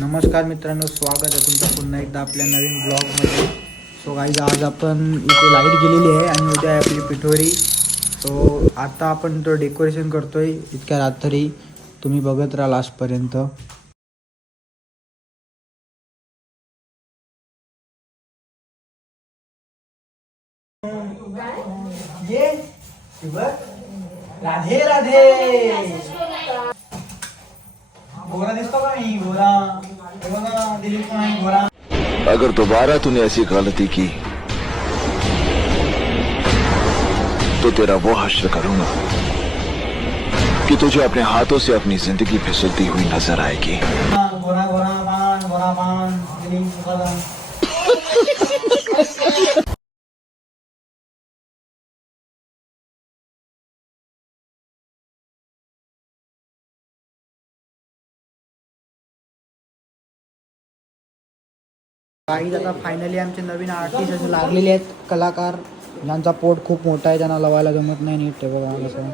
नमस्कार मित्रांनो स्वागत आहे तुमचं पुन्हा एकदा आपल्या नवीन ब्लॉगमध्ये सो गाईज आज आपण इथे लाइट गेलेली आहे आणि उद्या आहे आपली पिठोरी. सो आता आपण तो डेकोरेशन करतोय इतक्या रात्री. तुम्ही बघत राहा लास्टपर्यंत राधे राधे. गोरा दिसतो का मी गोरा हे बघा दिलीप पण आहे गोरा। अगर दोबारा तूने ऐसी गलती की तो तेरा वो हश्र करूँगा कि तुझे अपने हाथों से अपनी ज़िंदगी फिसलती हुई नज़र आएगी। पान पान दिलीप काही आता फायनली आमचे नवीन आर्टिस्ट असे लागलेले आहेत. कलाकार ज्यांचा पोट खूप मोठा आहे त्यांना लवायला जमत नाही नीट ते बघा कसं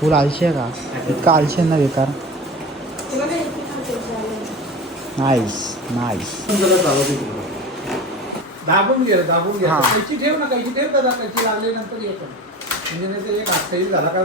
फुल आलशी आहे का? इतका आलशी ना बेकार. नाईस नाईस दाबून घे दाबून घे. हा. ठेव ना कैची ठेव दादा कैची लागल्यानंतर येतो म्हणजे नाही तर एक काही झाला काय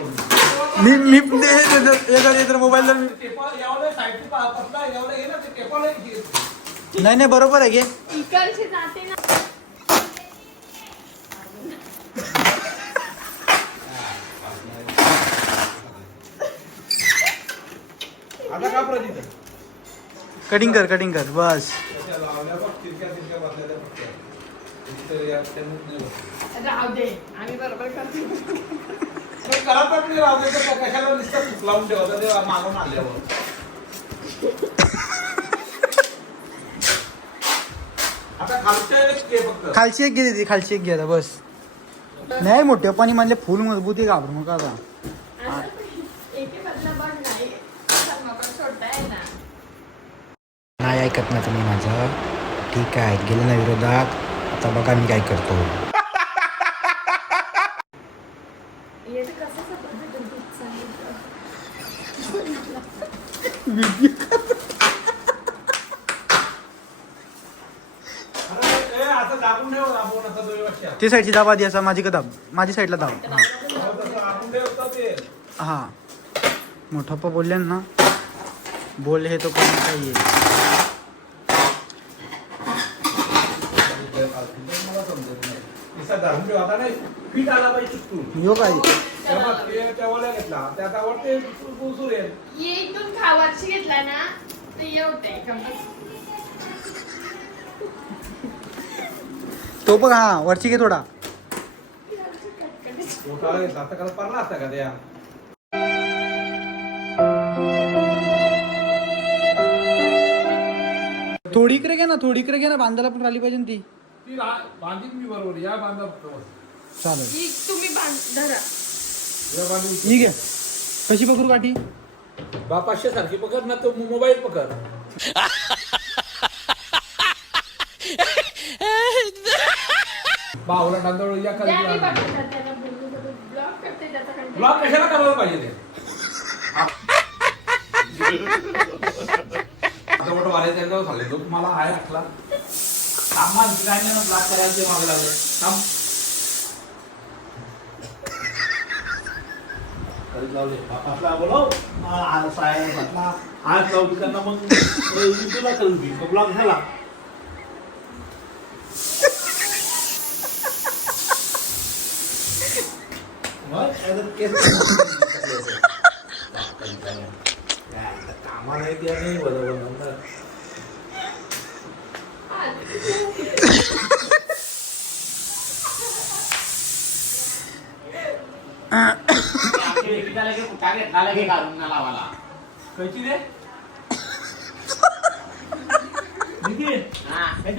मी मी मोबाईल नाही नाही बरोबर आहे इकडचे जाते ना. प्रजित कटिंग कर कटिंग कर बस. राहू दे आम्ही बरोबर करतो. पण करतच नाही राहू दे तर कशाला नुसतं तूप लावून ठेवतं ते मागून आल्यावर. आता खालच्या एक घे फक्त. खालची एक घे दीदी खालची एक घे आता बस. नाही मोठे पाणी म्हणले फुल मजबूती घाबरू मग आता. एके बदला बघ नाही थर्माकोल छोटा आहे ना. नाही ऐकत ना तुम्ही माझं. ठीक आहे गेले ना विरोधात. आता बघा मी काय करतो हे तर कसं पद्धतीने दूध सांगितलं अरे ए, असं दाबून ठेव दाबून असं दोन वर्ष ती साईडची दाबा आधी असा माझी का दाब? माझी साईडला दाब. हां हां. मोठा पप्पा बोलले ना बोल हे तो कोण काही मला समजत नाही. नुसतं तो बघ हा वरची घे थोडा. पडला असता का त्या थोडी इकडे घे ना थोडी इकडे घे ना बांधायला पण राहिली पाहिजे ना ती. ती रा- बांधीन मी बरोबर या बांधा फक्त. बस. चालेल. ही तुम्ही बांध धरा. या बांधून ही घे. कशी पकडू काठी बा पाचशे सारखी पकड ना तो मोबाईल पकड. बाहुला तांदूळ या खाली ब्लॉक करते कशाला करायला पाहिजे ते? आता मोठं वाऱ्याचं एकदा झाले तो मला आहे आखला सामान काय नाही ब्लॉक करायला ते मागे लागले. थांब. कधी लावले. बापासला बोलव. साहेब लावली त्यांना मग. तुला करून ब्लॉक झाला मग याच्यात केस कामाला आहे ते नाही बरोबर नंतर कैची रे निकी त्याच्या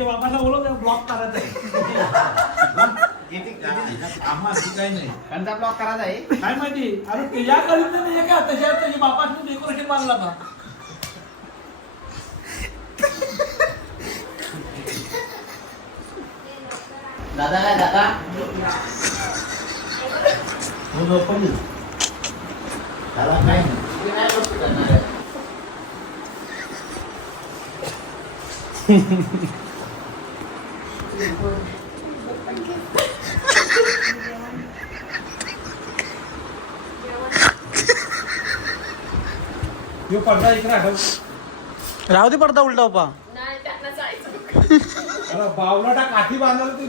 बापाला बोलव त्या ब्लॉक करायचा त्यांचा ब्लॉक करायचा आहे काय माहिती? अरे तुझ्या करीत नाही हे का त्याच्यावर त्याच्या बापाने डेकोरेशन बांधला का दादा काय दादा? दादा काय नाही. तुम्ही काय गोष्ट करणार आहे? ह्यो पडदा राहू दे पडता उलटा पा नाही त्यांना जायचं अरे बावलाटा काठी बांधायला ती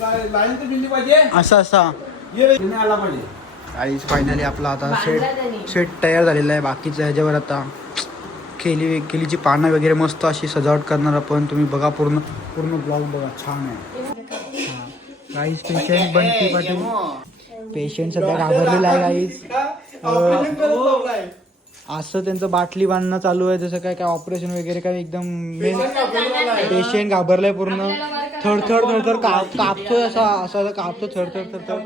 ला- लाईन तर बिल्ली पाहिजे असा असा ये रे, इने आला पाहिजे आईच फायनली आपला आता सेट. सेट तयार झालेला आहे बाकीच्या ह्याच्यावर आता केली केलीची पानं वगैरे मस्त अशी सजावट करणार आपण तुम्ही बघा पूर्ण पूर्ण ब्लॉग बघा छान आहे guys patient Bunty Patil patient सध्या घाबरलेला आहे गाईज असं त्यांचं बाटली बांधणं चालू आहे जसं काय काय ऑपरेशन वगैरे काय एकदम मेन पेशंट घाबरलाय पूर्ण. थरथर थरथर काप कापतोय असा असं कापतो थरथर थरथर.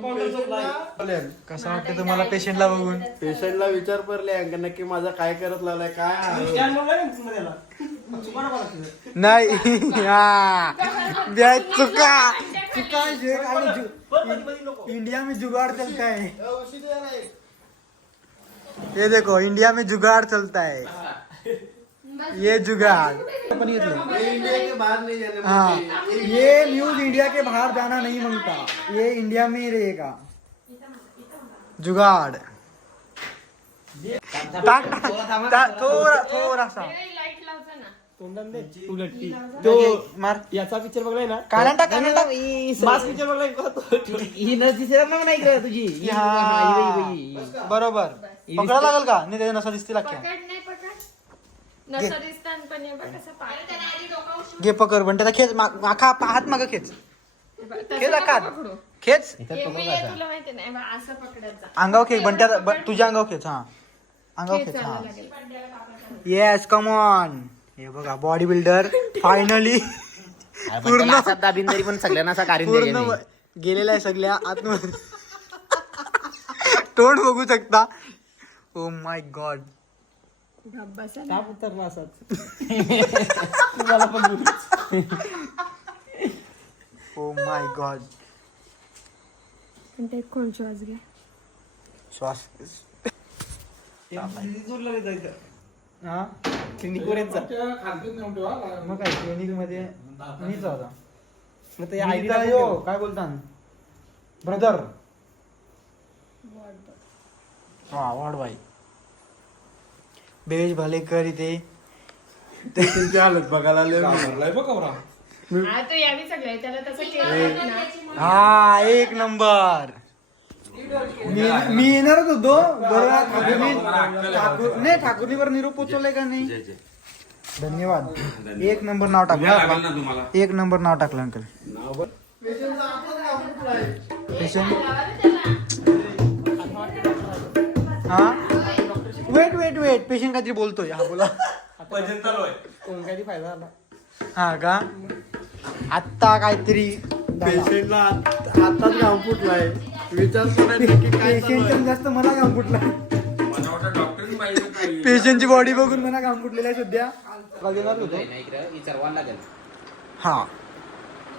कसं वाटतं तुम्हाला पेशंटला बघून? पेशंटला विचार पडले अंक नक्की माझा काय करत लावलाय काय. नाही हा. ब्या- चुका. चुका. इंडिया में जुगाड़ चलता है अ, औषधी द्या ना एक. ये देखो इंडिया में जुगाड़ चलता है। ये जुगाड़। पण घेतलं ये इंडिया के बाहर नहीं जाने हाँ मुझे. ये न्यूज इंडिया के बाहर जाना नहीं मांगता। ये इंडिया में ही रहेगा। जुगाड़। थोडा लावचा ना। तो मार। याचा पिक्चर बघलाय ना? काढा टाक काढा टाक मास पिक्चर बघलाय का तो? ही नस दिसेल ना नाही तुझी. बरोबर. पकडा लागल का? नाही त्याच्या नसा दिसतील अख्ख्या. पकड नाही पकड. नसरिस्तान पण हे बघ कसं पाय घे पकड पण त्याचा खेच मा- आखा हात माग खेच. खेच आखा पकडू. खेच. हे मी तुला माहिती नाही बा, असं पकडायचं अंगावर खेच ब- तुझ्या अंगावर खेच हा. अंगावर खेच हा. येस कम ऑन हे बघा बॉडी बिल्डर फायनली अरे पण पूर्ण- त्याला असा दाबीन तरी पण सगळ्यांना असा काढून पूर्ण व-. गेलेला आहे सगळ्या आतमध्ये. तोंड बघू शकता. ओ माय गॉड ताप उतरला असाच? ओ माय गॉड ते खोल श्वास घ्या श्वास हा? क्लिनिक ठेवा. मग काय क्लिनिकमध्ये? मीच होता. मग ते यो, काय बोलता? ब्रदर. हा वाढ भाई बेज भालेकर इथे. त्यांची हालत बघायला आले. घाबरलाय बघ. हा तो यावी सगळे. त्याला तसं केलं ना. हा एक नंबर. मी मी येणारच होतो बरोबर ठाकूरनी ठाकूर नाही ठाकूरनीवर निरोप पोचवलाय का नाही? धन्यवाद. एक नंबर नाव टाकलं. एक नंबर नाव टाकलं अंकल. पेशंट? हा? वेट वेट पेशंट काहीतरी बोलतोय. हा बोला. कोणकाही फायदा आला हा का? आत्ता काहीतरी पेशंटला घाम फुटलाय. विचार करायचा की काय चालू आहे. जास्त मला घाम फुटला पेशंटची बॉडी बघून मला घाम फुटलेला आहे सध्या. बघणार होतो. विचारवा लागेल. हा.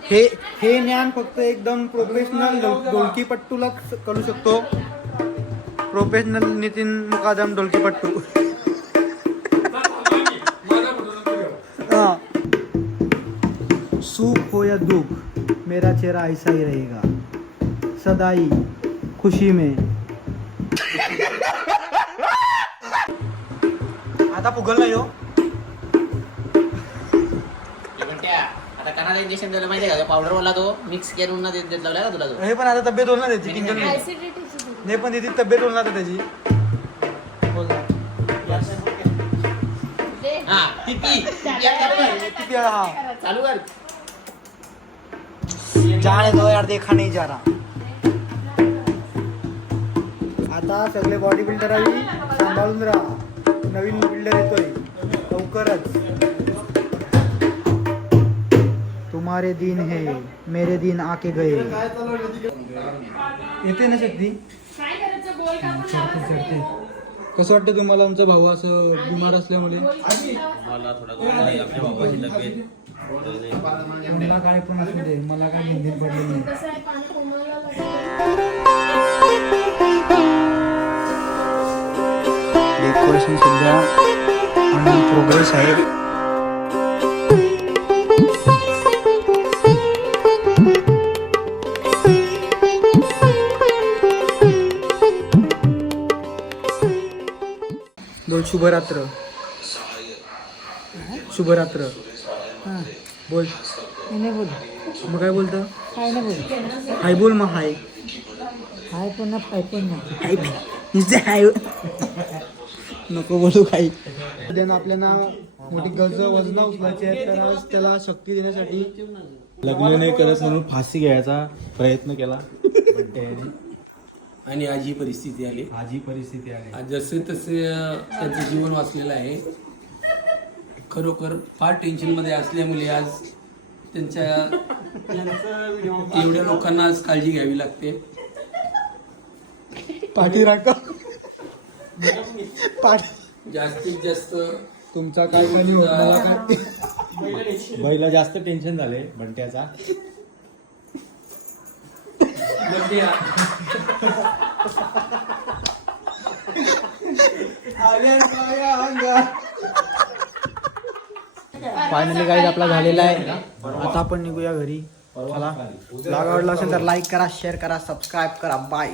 हे हे ज्ञान फक्त एकदम प्रोफेशनल ढोलकीपट्टूला करू शकतो. प्रोफेशनल नितीन मुकादम ढोलकीपट्टू हा. सुख हो या दुख मेरा चेहरा ऐसा ही रहेगा। सदाई खुशी में। आता फुगल नाही हो. आता कानाला इंजेक्शन दिलं माहितीये का? पावडर वाला तो मिक्स करून ना देत लावला का तुला तो? हे पण आता तब्येत होणार त्याची नाही. नाही पण तिची तब्येत होणार आता त्याची. बोल ना. हा किती? वेळा हा. चालू कर. जाने दो यार देखा नहीं जा रहा आता सगळे बॉडी बिल्डर आहे सांभाळून राहा. नवीन बिल्डर येतोय. लवकरच. तुम्हारे दिन है मेरे दिन आके गए. येते ना शक्ती? कसं वाटतं तुम्हाला आमचा भाऊ असं बिमार असल्यामुळे. मला थोडा आमच्या बाबाची तब्येत मला काय पण असू दे मला काय हिंदीत पडलं नाही कसं आहे पाणी कोमलला लागतं. डेकोरेशन सध्या प्रोग्रेस आहे शुभरात्र. शुभरात्र. हां. बोल. नाही बोल मग काय बोलतं? काय नाही बोल हाय बोल मग हाय. हाय पण ना फाय पण ना हाय नुसते हाय. नको बोलू काही. उद्या आपल्याला मोठी गज वजन उचलायची आहे तर आज त्याला शक्ती देण्यासाठी लग्न नाही करत म्हणून फाशी घ्यायचा प्रयत्न केला. आणि आज ही परिस्थिती आली. आज ही परिस्थिती आहे आज जसे तसे त्यांचं जीवन वाचलेलं आहे. खरोखर फार टेन्शनमध्ये असल्यामुळे आज त्यांच्या एवढ्या लोकांना आज काळजी घ्यावी लागते. पाठी राखा. पाठी. जास्तीत जास्त तुमचा काय बैला जास्त टेन्शन झाले बंट्याचा. म्हणजे फायनली गाईज आपला झालेला आहे. आता आपण निघूया घरी. चला. ब्लॉग आवडला असेल तर लाईक करा शेअर करा सबस्क्राईब करा. बाय